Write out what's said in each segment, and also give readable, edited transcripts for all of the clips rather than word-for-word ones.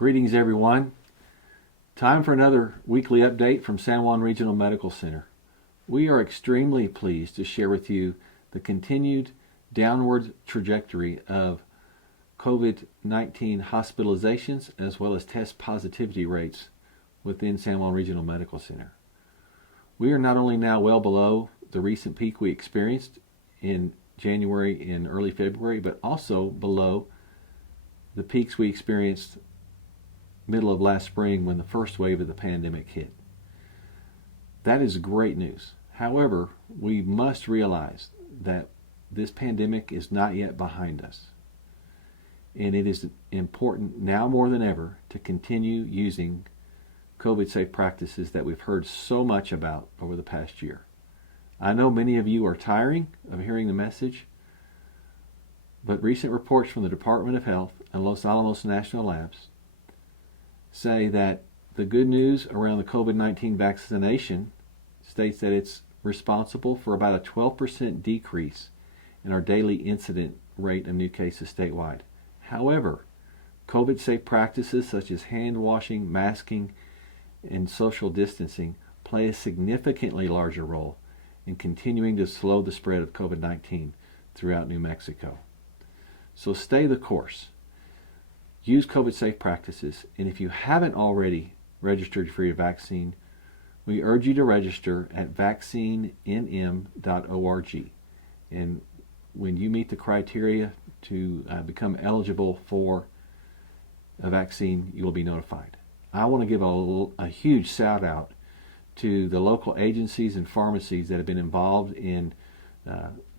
Greetings, everyone. Time for another weekly update from San Juan Regional Medical Center. We are extremely pleased to share with you the continued downward trajectory of COVID-19 hospitalizations as well as test positivity rates within San Juan Regional Medical Center. We are not only now well below the recent peak we experienced in January and early February, but also below the peaks we experienced middle of last spring when the first wave of the pandemic hit. That is great news. However, we must realize that this pandemic is not yet behind us. And it is important now more than ever to continue using COVID-safe practices that we've heard so much about over the past year. I know many of you are tiring of hearing the message, but recent reports from the Department of Health and Los Alamos National Labs say that the good news around the COVID-19 vaccination states that it's responsible for about a 12% decrease in our daily incident rate of new cases statewide. However, COVID-safe practices such as hand washing, masking, and social distancing play a significantly larger role in continuing to slow the spread of COVID-19 throughout New Mexico. So stay the course. Use COVID-safe practices, and if you haven't already registered for your vaccine, we urge you to register at vaccinenm.org. And when you meet the criteria to become eligible for a vaccine, you will be notified. I want to give a huge shout out to the local agencies and pharmacies that have been involved in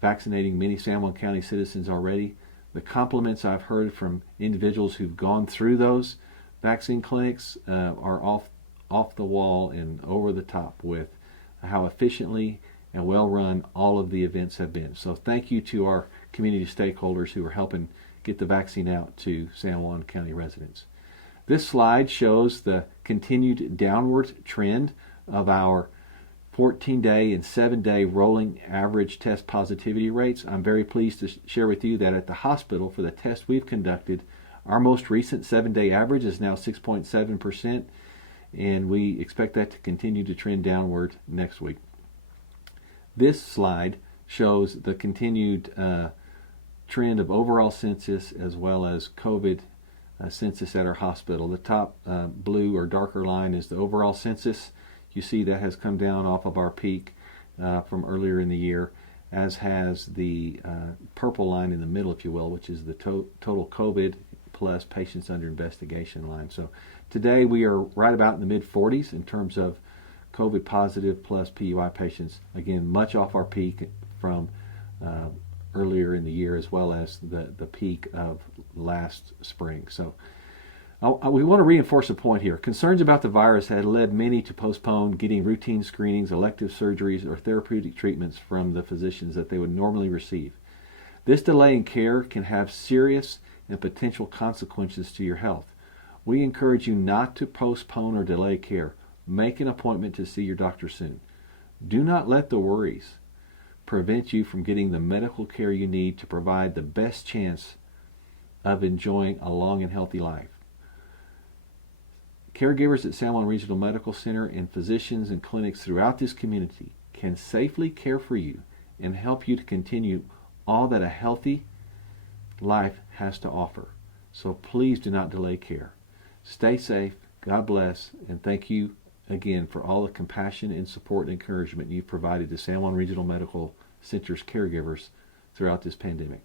vaccinating many San Juan County citizens already. The compliments I've heard from individuals who've gone through those vaccine clinics are off the wall and over the top with how efficiently and well run all of the events have been. So thank you to our community stakeholders who are helping get the vaccine out to San Juan County residents. This slide shows the continued downward trend of our 14-day and 7-day rolling average test positivity rates. I'm very pleased to share with you that at the hospital, for the test we've conducted, our most recent 7-day average is now 6.7%, and we expect that to continue to trend downward next week. This slide shows the continued trend of overall census as well as COVID census at our hospital. The top blue or darker line is the overall census. You see that has come down off of our peak from earlier in the year, as has the purple line in the middle, if you will, which is the total COVID plus patients under investigation line. So today we are right about in the mid-40s in terms of COVID positive plus PUI patients. Again, much off our peak from earlier in the year, as well as the peak of last spring. So we want to reinforce a point here. Concerns about the virus had led many to postpone getting routine screenings, elective surgeries, or therapeutic treatments from the physicians that they would normally receive. This delay in care can have serious and potential consequences to your health. We encourage you not to postpone or delay care. Make an appointment to see your doctor soon. Do not let the worries prevent you from getting the medical care you need to provide the best chance of enjoying a long and healthy life. Caregivers at San Juan Regional Medical Center and physicians and clinics throughout this community can safely care for you and help you to continue all that a healthy life has to offer. So please do not delay care. Stay safe, God bless, and thank you again for all the compassion and support and encouragement you've provided to San Juan Regional Medical Center's caregivers throughout this pandemic.